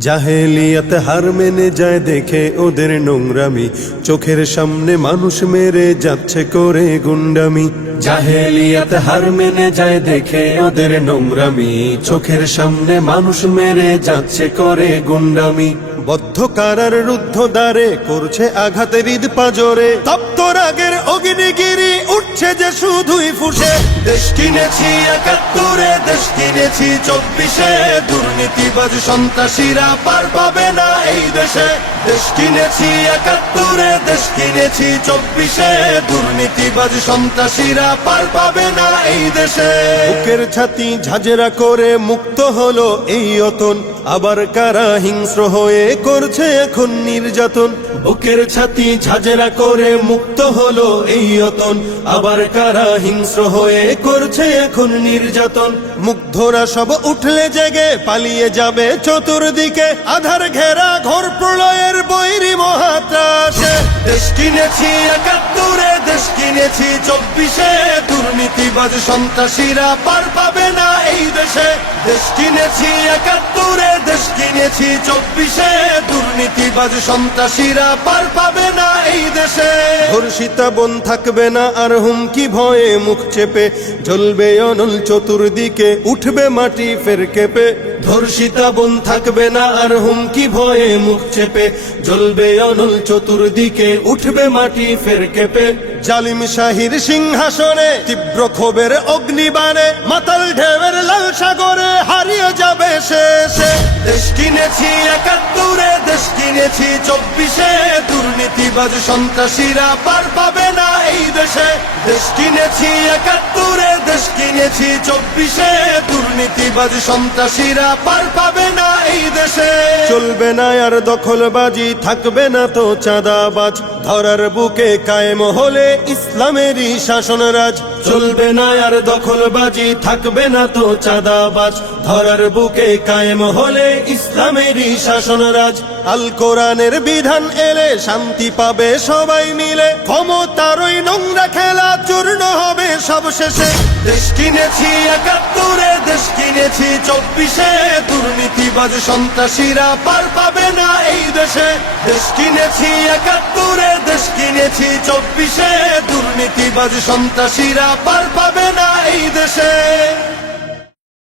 জাহেলিয়াত হার মেনে যায় দেখে ওদের নোংরামি। চোখের সামনে মানুষ মেরে যাচ্ছে করে গুন্ডামি। জাহেলিয়াত হার মেনে যায় দেখে ওদের নোংরামি। চোখের সামনে মানুষ মেরে যাচ্ছে করে গুন্ডামি। বদ্ধ কারার রুদ্ধ দ্বারে করছে আঘাতের ঈদ পাজরে। তপ্ত রাগের অগ্নিগিরি উঠছে যে শুধুই ফুসে। দেশ কিনেছি একাত্তরে দেশ কিনেছি চব্বিশে। দুর্নীতিবাজ সন্ত্রাসীরা পার পাবে না এই দেশে। দেশ কিনেছি একাত্তরে দেশ কিনেছি চব্বিশে। দুর্নীতিবাজ সন্ত্রাসীরা পার পাবে না এই দেশে। বুকের ছাতি ঝাঁঝরা করে মুক্ত হলো এই অতন। আবার কারা হিংস্র হয়ে করছে এখন নির্যাতন? বুকের ছাতি ঝাঁঝরা করে মুক্ত হলো এই অতন। আবার কারা হিংস্র হয়ে করছে এখন নির্যাতন? মুগ্ধরা সব উঠলে জেগে, পালিয়ে যাবে চতুর্দিকে। আধার ঘেরা ঘর প্রলয়ের বৈরী মহাত্রাসে। দেশ কিনেছি একাত্তরে, দেশ কিনেছি চব্বিশে। দুর্নীতিবাজ সন্ত্রাসীরা পার পাবে না এই দেশে দেশ কিনেছি একাত্তরে, দেশ কিনেছি চব্বিশে। দুর্নীতিবাজ সন্ত্রাসীরা পার পাবে না এই দেশে। ধর্ষিতা বন থাকবে না আর হুমকি ভয়ে মুখ চেপে জ্বলবে অনল চতুর্দিকে, উঠবে মাটি ফের কেঁপে। ধর্ষিতা বন থাকবে না আর হুমকি ভয়ে মুখ চেপে জ্বলবে অনল চতুর্দিকে, উঠবে মাটি ফের কেঁপে। জালিম শাহির সিংহাসনে তীব্র ক্ষোভের অগ্নিবাণে মাতাল লাল সাগরে হারিয়ে যাবে শেষে। দেশ কিনেছি একাত্তরে, দেশ কিনেছি চব্বিশে। দুর্নীতিবাজ সন্ত্রাসীরা পার পাবে না এই দেশে। দেশ কিনেছি একাত্তরে, দেশ কিনেছি চব্বিশে। দুর্নীতিবাজ সন্ত্রাসীরা পার পাবে না এই দেশে। চলবে না আর দখলবাজি থাকবে না তো চাঁদাবাজ। ধরার বুকে কায়েম হলে ইসলামেরই শাসন রাজ চলবে না আর দখলবাজি থাকবে না তো চাঁদাবাজ। ধরার বুকে কায়েম হলে ইসলামেরই শাসন রাজ আল কোরআনের বিধান এলে শান্তি পাবে সবাই মিলে। ক্ষমতার ওই নোংরা খেলা চূর্ণ হবে সবশেষে। দেশ কিনেছি একাত্তরে দেশ কিনেছি চব্বিশে। দুর্নীতিবাজ সন্ত্রাসীরা পার পাবে না এই দেশে। দেশ কিনেছি একাত্তরে, দেশ কিনেছি চব্বিশে। দুর্নীতিবাজ সন্ত্রাসীরা পার পাবে না এই দেশে।